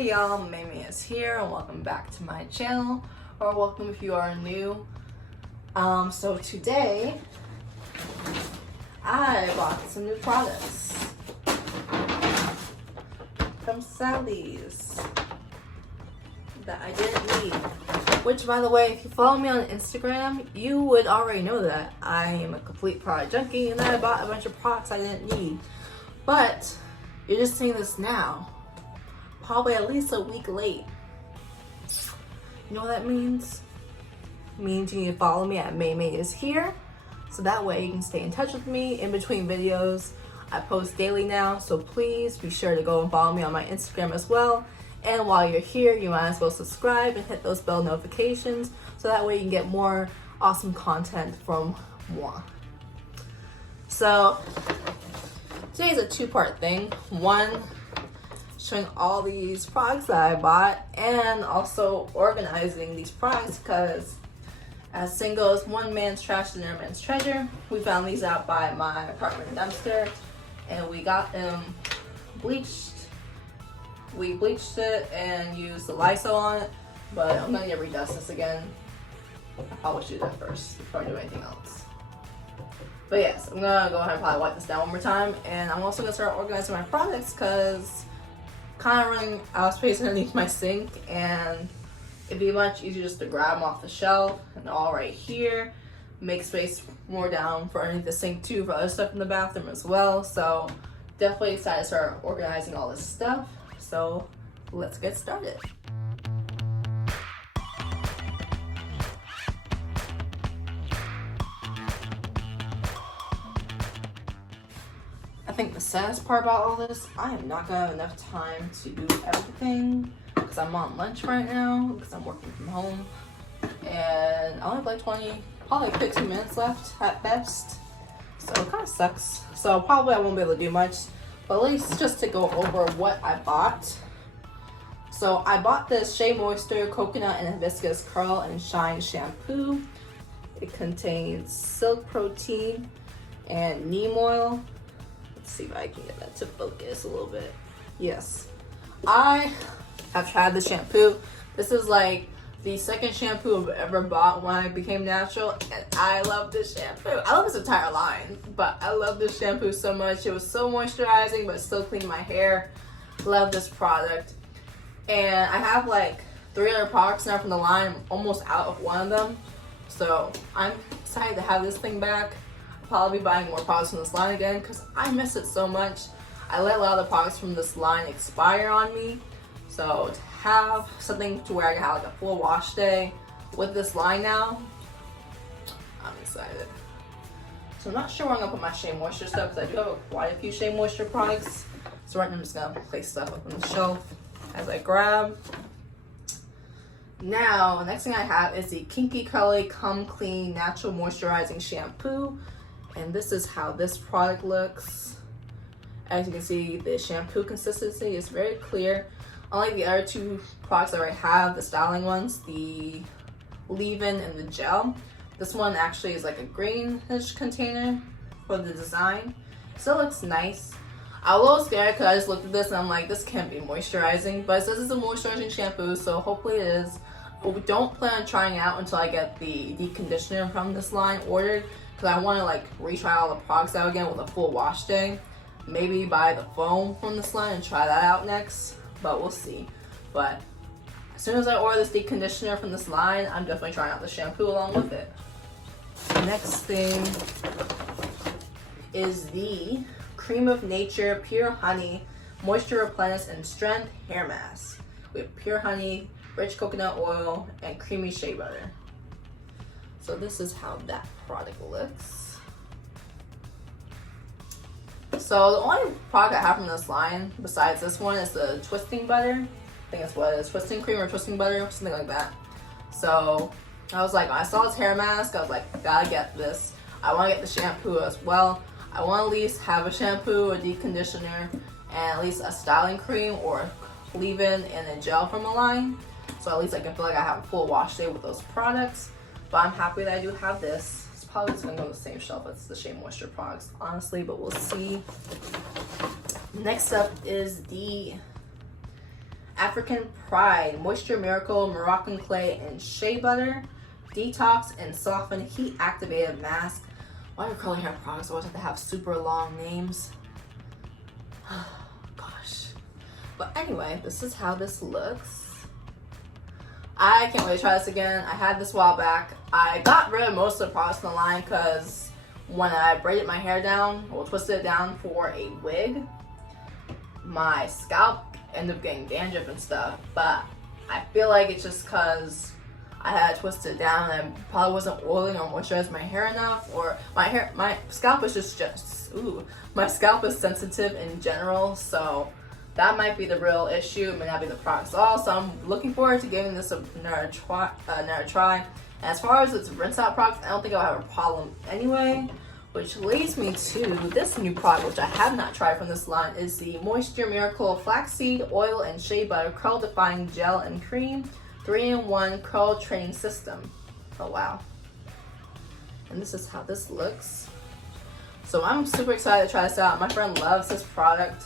Hey y'all, Mimi is here and welcome back to my channel, or welcome if you are new. So today I bought some new products from Sally's that I didn't need. Which, by the way, if you follow me on Instagram, you would already know that I am a complete product junkie and that I bought a bunch of products I didn't need. But you're just seeing this now, probably at least a week late. You know what that means? It means you need to follow me at May is here, so that way you can stay in touch with me in between videos. I post daily now, so please be sure to go and follow me on my Instagram as well. And while you're here, you might as well subscribe and hit those bell notifications, so that way you can get more awesome content from moi. So today's a two-part thing. One, showing all these products that I bought, and also organizing these products, because as saying goes, one man's trash is another man's treasure. We found these out by my apartment dumpster, and we got them bleached. We bleached it and used the Lysol on it, but I'm gonna redust this again. I probably should do that first before I do anything else. But yes, I'm gonna go ahead and probably wipe this down one more time, and I'm also gonna start organizing my products because kind of running out of space underneath my sink, and it'd be much easier just to grab them off the shelf and all right here. Make space more down for underneath the sink too, for other stuff in the bathroom as well. So definitely excited to start organizing all this stuff. So let's get started. I think the saddest part about all this, I am not gonna have enough time to do everything because I'm on lunch right now because I'm working from home, and I only have like probably 15 minutes left at best. So it kind of sucks. So probably I won't be able to do much, but at least just to go over what I bought. So I bought this Shea Moisture Coconut and Hibiscus Curl and Shine Shampoo. It contains silk protein and neem oil. Let's see if I can get that to focus a little bit. Yes, I have tried the shampoo. This is like the second shampoo I've ever bought when I became natural, and I love this shampoo. I love this entire line, but I love this shampoo so much. It was so moisturizing, but still cleaned my hair. Love this product. And I have like 3 other products now from the line. I'm almost out of one of them. So I'm excited to have this thing back. I'll probably be buying more products from this line again because I miss it so much. I let a lot of the products from this line expire on me. So to have something to where I can have like a full wash day with this line now, I'm excited. So I'm not sure where I'm gonna put my Shea Moisture stuff, because I do have quite a few Shea Moisture products. So right now I'm just gonna place stuff up on the shelf as I grab. Now, the next thing I have is the Kinky Come Clean Natural Moisturizing Shampoo. And this is how this product looks. As you can see, the shampoo consistency is very clear. Unlike the other 2 products that I have, the styling ones, the leave-in and the gel, this one actually is like a greenish container for the design. Still looks nice. I was a little scared because I just looked at this and I'm like, this can't be moisturizing, but it says it's a moisturizing shampoo, so hopefully it is. But we don't plan on trying it out until I get the deep conditioner from this line ordered, because I want to like retry all the products out again with a full wash day. Maybe buy the foam from this line and try that out next, but we'll see. But as soon as I order this deep conditioner from this line, I'm definitely trying out the shampoo along with it. The next thing is the Cream of Nature Pure Honey Moisture Replenish and Strength Hair Mask with pure honey, rich coconut oil, and creamy shea butter. So this is how that product looks. So the only product I have from this line besides this one is the twisting butter. I think that's what it is, twisting cream or twisting butter, something like that. So I was like, when I saw this hair mask, I was like, gotta get this. I want to get the shampoo as well. I want to at least have a shampoo, a deep conditioner, and at least a styling cream or leave-in and a gel from the line. So at least I can feel like I have a full wash day with those products. But I'm happy that I do have this. It's probably just going to go on the same shelf as the Shea Moisture products, honestly, but we'll see. Next up is the African Pride, Moisture Miracle, Moroccan Clay, and Shea Butter. Detox and Soften Heat Activated Mask. Why do curly hair products always have to have super long names? Gosh. But anyway, this is how this looks. I can't wait to try this again. I had this a while back. I got rid of most of the products in the line because when I braided my hair down, or twisted it down for a wig, my scalp ended up getting dandruff and stuff. But I feel like it's just because I had it twisted down and I probably wasn't oiling or moisturizing my hair enough, or my scalp is my scalp is sensitive in general, so that might be the real issue. It may not be the products at all. So I'm looking forward to giving this another try. And as far as its rinse out products, I don't think I'll have a problem anyway. Which leads me to this new product, which I have not tried from this line, is the Moisture Miracle Flaxseed Oil and Shea Butter Curl Defying Gel and Cream 3-in-1 Curl Training System. Oh wow. And this is how this looks. So I'm super excited to try this out. My friend loves this product.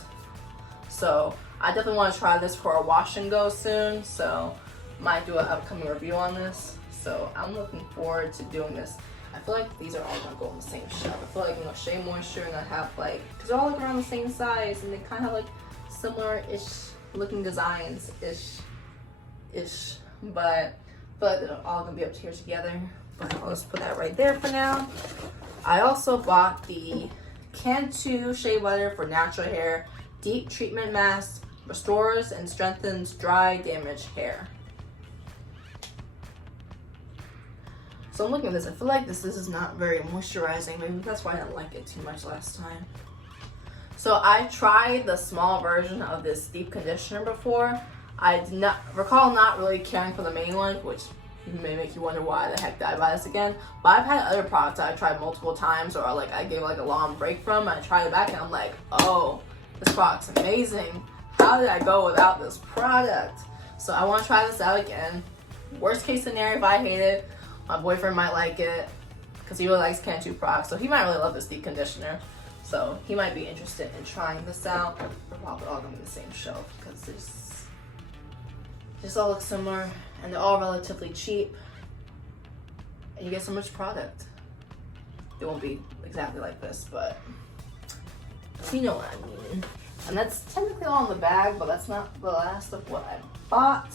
So I definitely want to try this for a wash and go soon. So might do an upcoming review on this. So I'm looking forward to doing this. I feel like these are all gonna go on the same shelf. I feel like, you know, Shea Moisture and I have like, because they're all like around the same size and they kind of have like similar-ish looking designs-ish. But I feel like they're all gonna be up here together. But I'll just put that right there for now. I also bought the Cantu Shea Butter for Natural Hair Deep Treatment Mask, restores and strengthens dry, damaged hair. So I'm looking at this, I feel like this is not very moisturizing. Maybe that's why I didn't like it too much last time. So I tried the small version of this deep conditioner before. I did not recall not really caring for the main one, which may make you wonder why the heck did I buy this again. But I've had other products that I tried multiple times, or like I gave like a long break from, and I tried it back and I'm like, oh, this product's amazing. How did I go without this product? So I want to try this out again. Worst case scenario, if I hate it, my boyfriend might like it because he really likes Cantu products. So he might really love this deep conditioner. So he might be interested in trying this out. They're probably all going to be the same shelf because they just all look similar and they're all relatively cheap. And you get so much product. It won't be exactly like this, but you know what I mean. And that's technically all in the bag, but that's not the last of what I bought.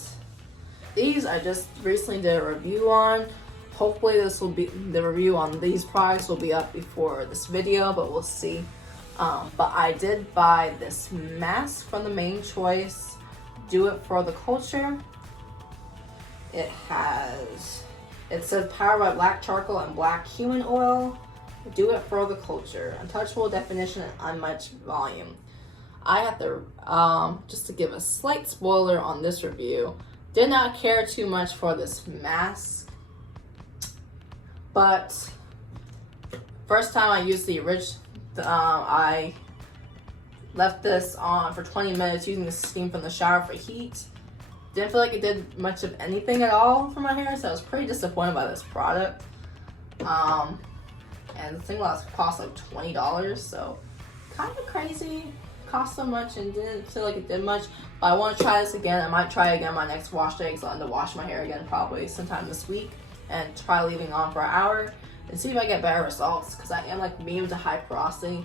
These I just recently did a review on. Hopefully this will be, the review on these products will be up before this video, but we'll see. But I did buy this mask from the Main Choice, Do It For The Culture. It says powered by black charcoal and black human oil. Do It For The Culture, untouchable definition and unmatched volume. I have to, just to give a slight spoiler on this review, did not care too much for this mask, but first time I used the original, I left this on for 20 minutes using the steam from the shower for heat. Didn't feel like it did much of anything at all for my hair, so I was pretty disappointed by this product. And the thing cost like $20, so kind of crazy. Cost so much and didn't feel like it did much. But I want to try this again. I might try again my next wash day because I'll end up washing my hair again probably sometime this week and try leaving on for an hour and see if I get better results because I am like medium to high porosity.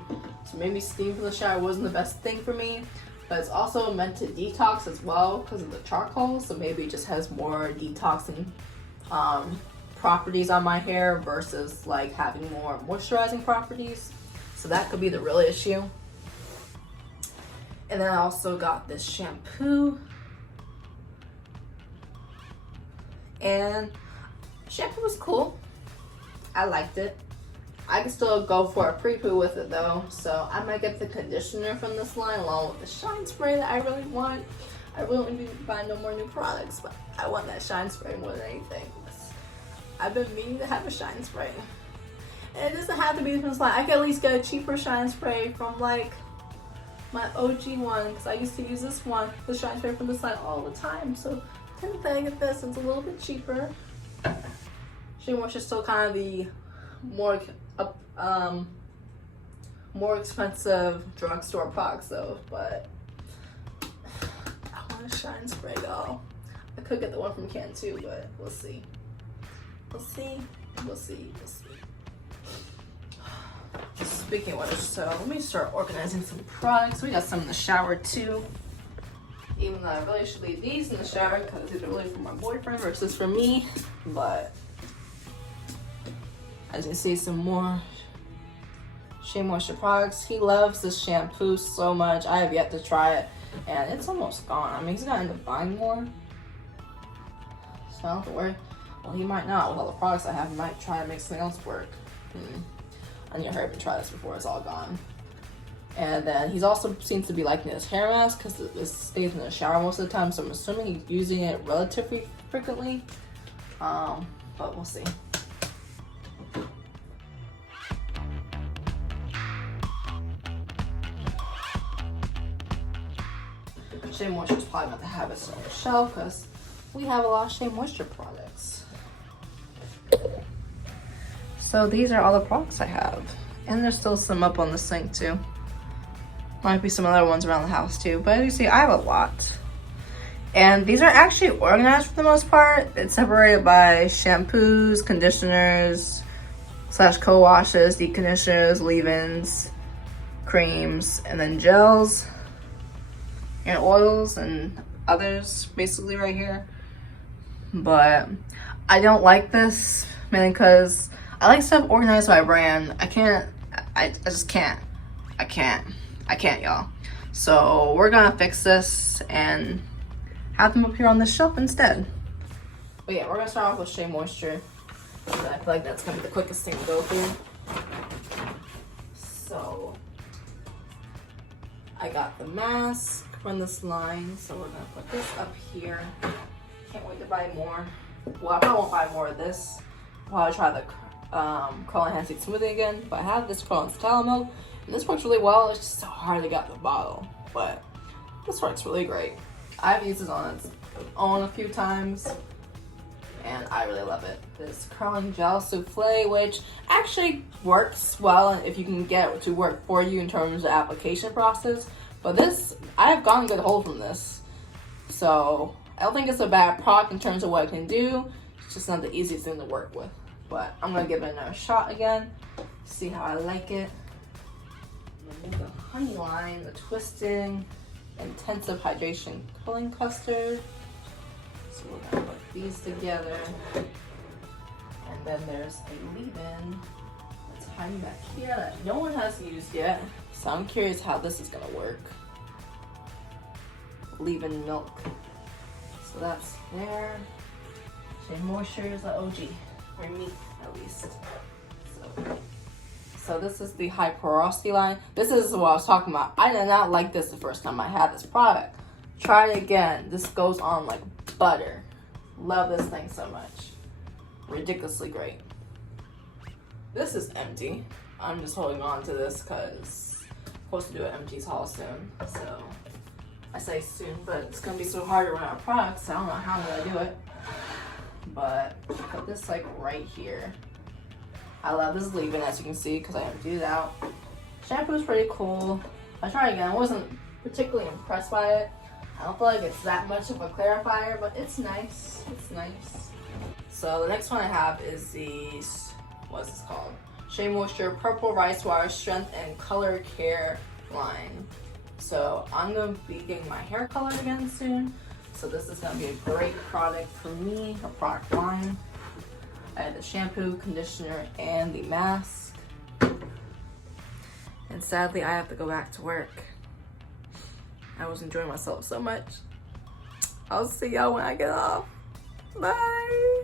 So maybe steam from the shower wasn't the best thing for me, but it's also meant to detox as well because of the charcoal. So maybe it just has more detoxing properties on my hair versus like having more moisturizing properties. So that could be the real issue. And then I also got this shampoo. And shampoo was cool. I liked it. I can still go for a pre-poo with it though. So I might get the conditioner from this line along with the shine spray that I really want. I really don't need to buy no more new products, but I want that shine spray more than anything. I've been meaning to have a shine spray. And it doesn't have to be from this line. I can at least get a cheaper shine spray from like my OG one, because I used to use this one, the shine spray from this line all the time. So technically I get this, it's a little bit cheaper. Shea Moisture is still kind of the more expensive drugstore products though, but I shine spray, y'all. I could get the one from Can too, but we'll see. We'll see. We'll see. We'll see. Speaking of which, so let me start organizing some products. We got some in the shower too. Even though I really should leave these in the shower because these are really for my boyfriend versus for me. But as you see, some more Shea Moisture products. He loves this shampoo so much. I have yet to try it, and it's almost gone. I mean, he's gonna end up buying more, so I don't have to worry. Well, he might not. With all the products I have, he might try to make something else work. I need to hurry up and try this before it's all gone. And then he's also seems to be liking his hair mask because it stays in the shower most of the time, so I'm assuming he's using it relatively frequently. But we'll see. Shea Moisture is probably going to have its own shelf because we have a lot of Shea Moisture products. So these are all the products I have. And there's still some up on the sink too. Might be some other ones around the house too. But as you see, I have a lot. And these are actually organized for the most part. It's separated by shampoos, conditioners, / co-washes, deep conditioners, leave-ins, creams, and then gels, and oils, and others basically right here. But I don't like this mainly because I like stuff organized by brand. I just can't. I can't, y'all. So we're gonna fix this and have them up here on the shelf instead. But yeah, we're gonna start off with Shea Moisture. I feel like that's gonna be the quickest thing to go through. So I got the mask from this line, so we're gonna put this up here. Can't wait to buy more. Well, I probably won't buy more of this. I'll probably try the Curl Enhancing Smoothing again, but I have this Curl and Style Milk, and this works really well. It's just so hard to get the bottle, but this works really great. I've used this on its own a few times, and I really love it. This curling gel souffle, which actually works well if you can get it to work for you in terms of the application process. But this, I have gotten good hold from this, so I don't think it's a bad product in terms of what it can do. It's just not the easiest thing to work with. But I'm gonna give it another shot again, see how I like it. And then the honey line, the twisting intensive hydration curling custard. So we're gonna put these together. And then there's a leave-in that's hiding back here that no one has used yet. So I'm curious how this is gonna work. Leave-in milk. So that's there. Shea Moisture is the OG. For me, at least. So this is the high porosity line. This is what I was talking about. I did not like this the first time I had this product. Try it again. This goes on like butter. Love this thing so much. Ridiculously great. This is empty. I'm just holding on to this because I'm supposed to do an empties haul soon. So I say soon, but it's gonna be so hard to run out of products. So I don't know how I'm gonna do it. But put this like right here. I love this leave-in, as you can see, because I emptied it out. Shampoo is pretty cool. I tried again. I wasn't particularly impressed by it. I don't feel like it's that much of a clarifier, but it's nice. It's nice. So the next one I have is the, what's this called? Shea Moisture Purple Rice Water Strength and Color Care line. So I'm going to be getting my hair colored again soon. So this is going to be a great product for me, a product line. I have the shampoo, conditioner, and the mask. And sadly, I have to go back to work. I was enjoying myself so much. I'll see y'all when I get off. Bye.